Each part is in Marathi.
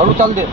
हळू चाल दे.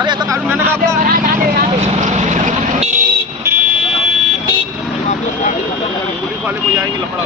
अरे आता काढून घ्या का पुलिस वाले को जाएंगे लफड़ा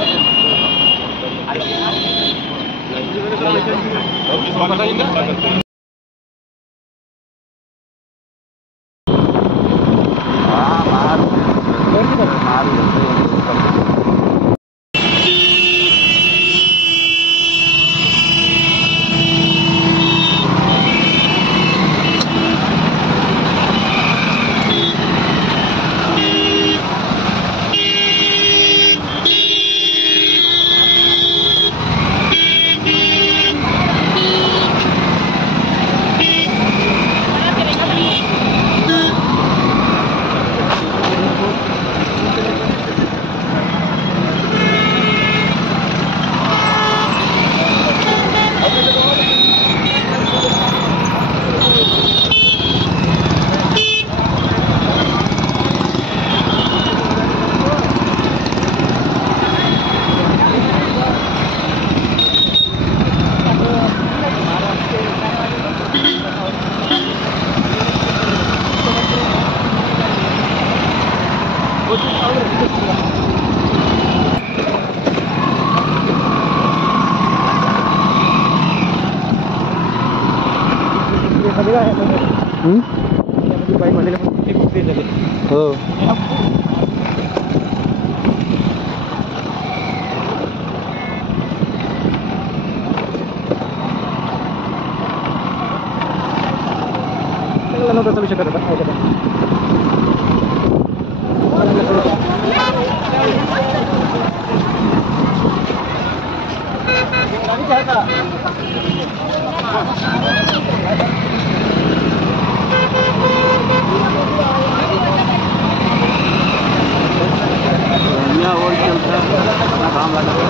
चालू शकत और चलता काम लगा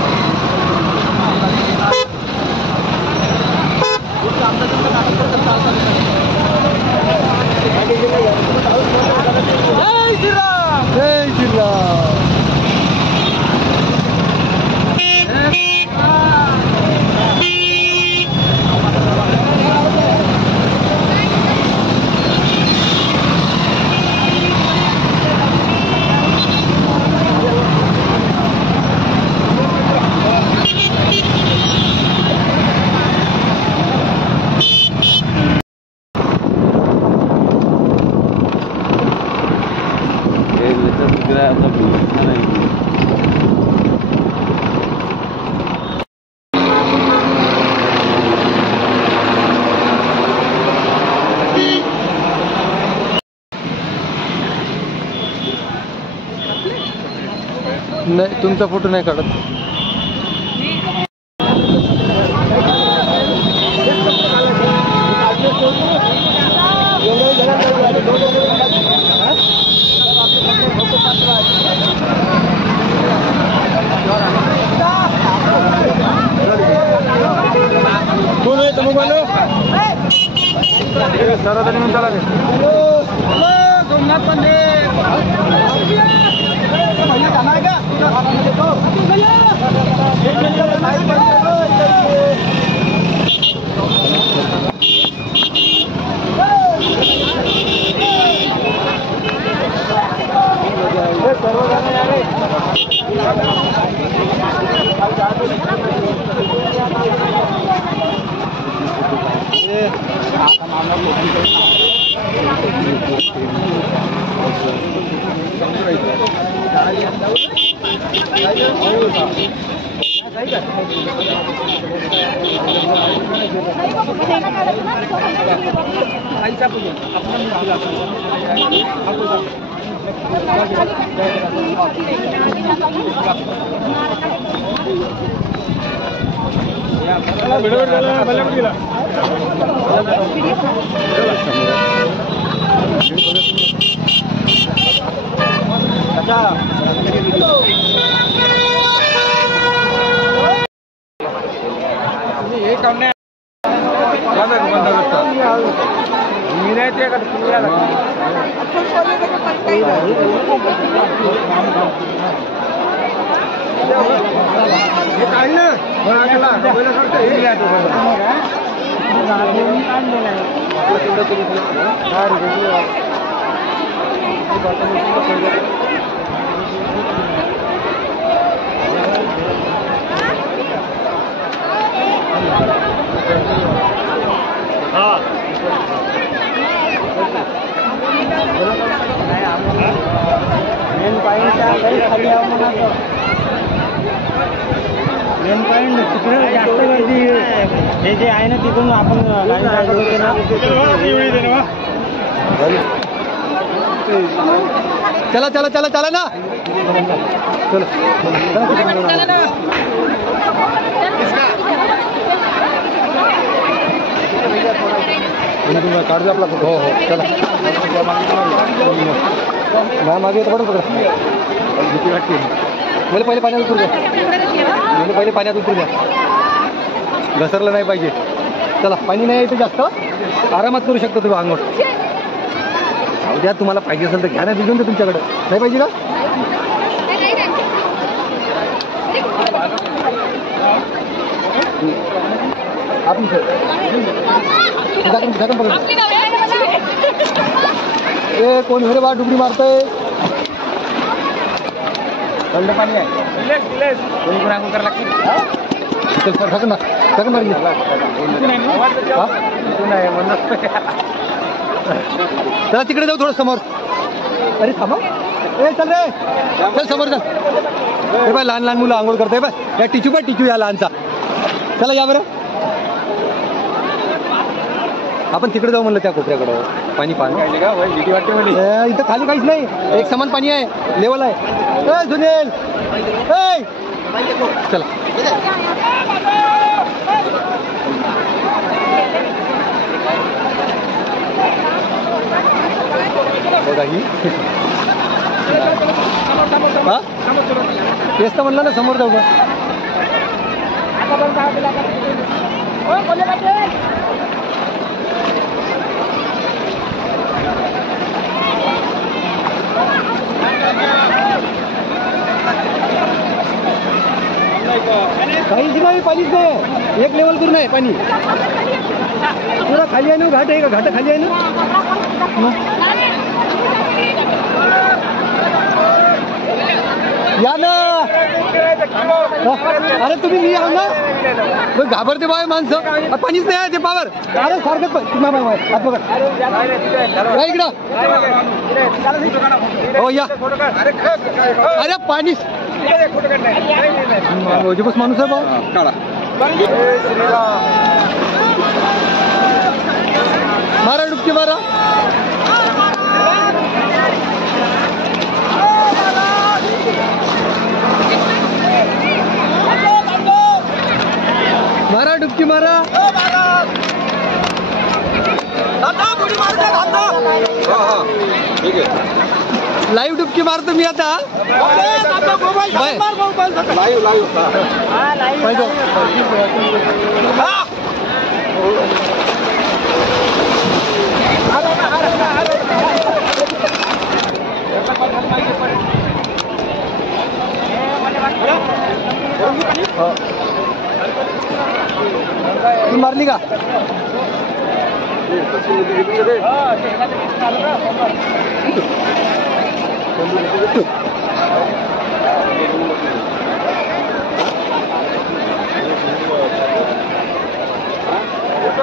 नाही तुमचा फोटो नाही काढत. कोण आहे तमु बोलो सरदार म्हणून चला रे. सोमनाथ पंडित भैया खाना है क्या? मेन पॉइंट तिकडे जास्त गर्दी हे जे आहे ना तिथून आपण चला चला चला चला ना चलो काढ दे आपला फोटो. हो हो चला नाही मागे येतो पडून पकडा. भीती वाटते. मला पहिले पाण्यात उतरू द्या. मला पहिले पाण्यात उतरू द्या. घसरलं नाही पाहिजे. चला पाणी नाही येतं जास्त. आरामात करू शकतो तुम्ही अंघोळ. उद्या तुम्हाला पाहिजे असेल तर घ्या ना भिजून ते तुमच्याकडे. नाही पाहिजे का? आपण ए कोण घरे बा डुबडी मारतंय. थंड पाणी आहे. कोणी कोण अंघोळ करायला लागते. ढकन ना ढकन मारी. चला तिकडे जाऊ थोडं समोर. अरे थांबा. ए चल रे चल समोर चल. हे बाय लहान लहान मुलं आंघोळ करताय बाय. या टिचू बाय टिचू या लहानचा. चला या बरं. आपण तिकडे जाऊ म्हणलं त्या कोपऱ्याकडं. पाणी पाणी वाटते इथं खाली काहीच नाही. एक समान पाणी आहे. लेवल आहे. ए सुनील चला बघा ही हा तेच तर म्हणलं ना समोर जाऊ. काहीच नाही पाणीच नाही. एक लेवल करून आहे पाणी. पुरा खाली आहे ना. घाट आहे का? घाट खाली आहे ना. या ना अरे तुम्ही मी आहो ना मग घाबरते बाय माणसं पाणीच नाही आहे ते पावर अरे सारखंच इकडं हो या अरे पाणी बस माणूस आहे बा मारा डुबकी मारा मारा डुबकी मारा लाईव्ह डुबकी मारतो मी आता तू मारली का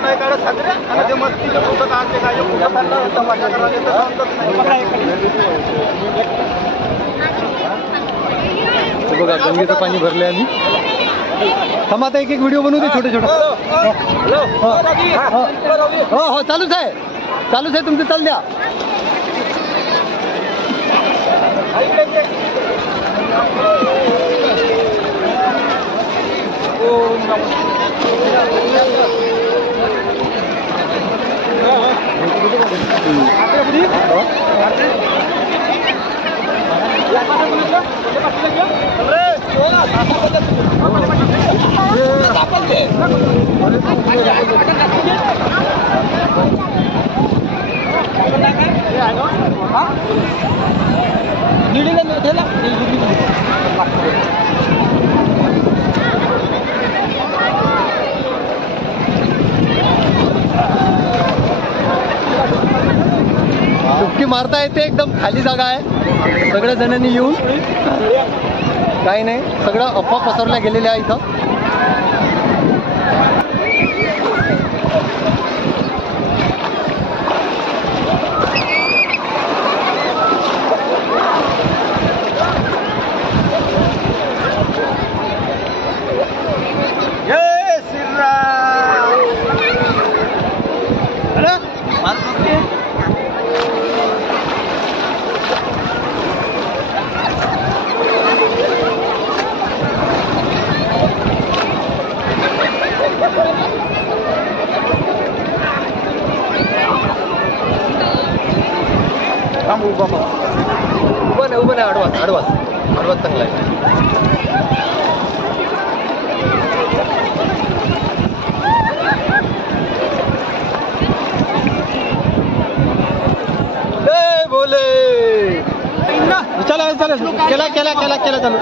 नाही काढत साजरे मस्ती फोटो काढते काय तमाशा करायला बघा गंगेचं पाणी भरले आम्ही थांबा आता एक एक व्हिडिओ बनवू दे छोटे छोटे हो हो चालूच आहे तुमचं चाल द्या डुबकी मारता येते एकदम खाली जागा आहे सगळ्या जणांनी येऊन काही नाही सगळं अफवा पसरल्या गेलेल्या आहे इथं उभं नाही आडवाच चांगला आहे बोले चला केला चालू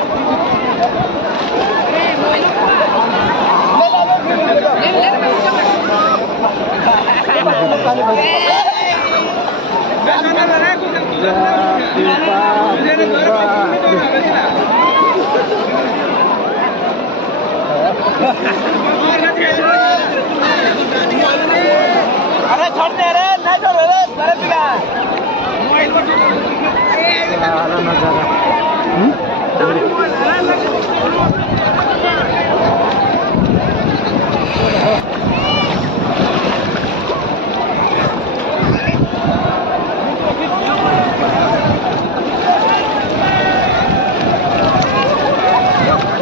अरे छोड़ दे रे नहीं छोड़ रे अरे पिला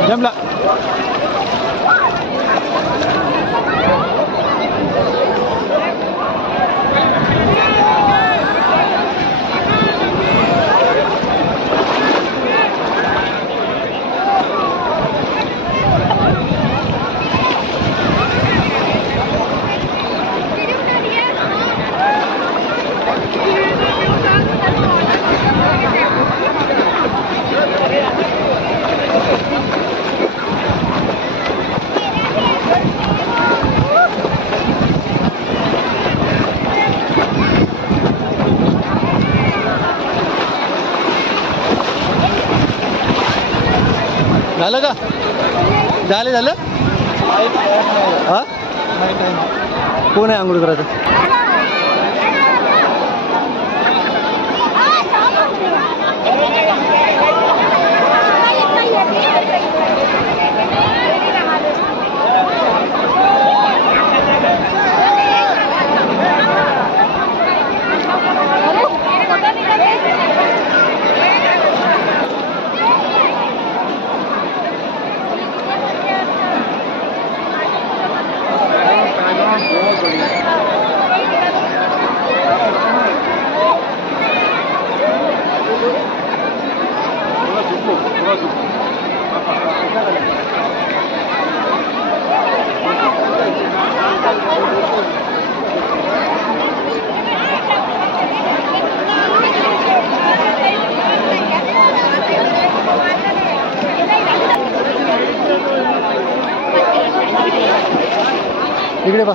जमला झालं का झालं हा कोण आहे आंघोळ करायचं इकडे बा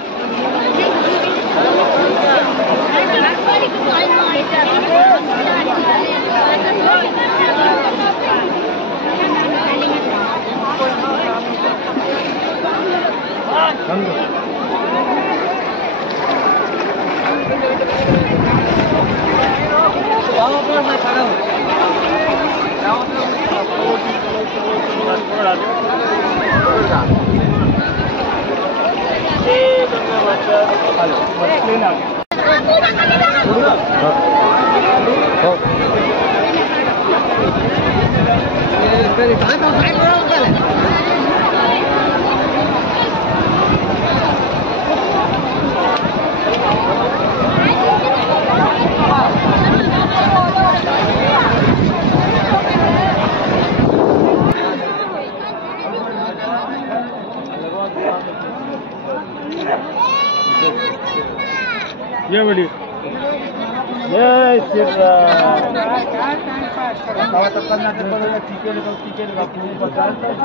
ये बड़ी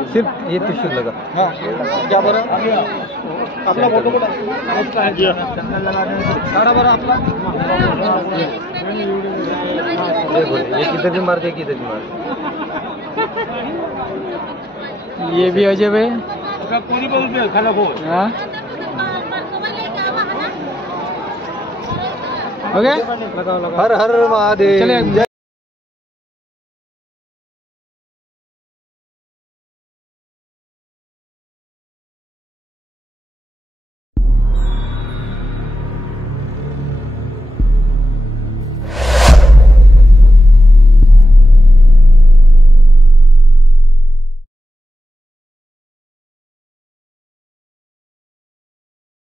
सिर्फ ये त्रिशूल लगा हाँ क्या बरं आपला फोटो कुठं बरं आपला एक इधर भी मार दे एक इधर भी मार ये भी अजब है कोणी बोलते खाना बोल हाँ हो गया हर हर महादेव चले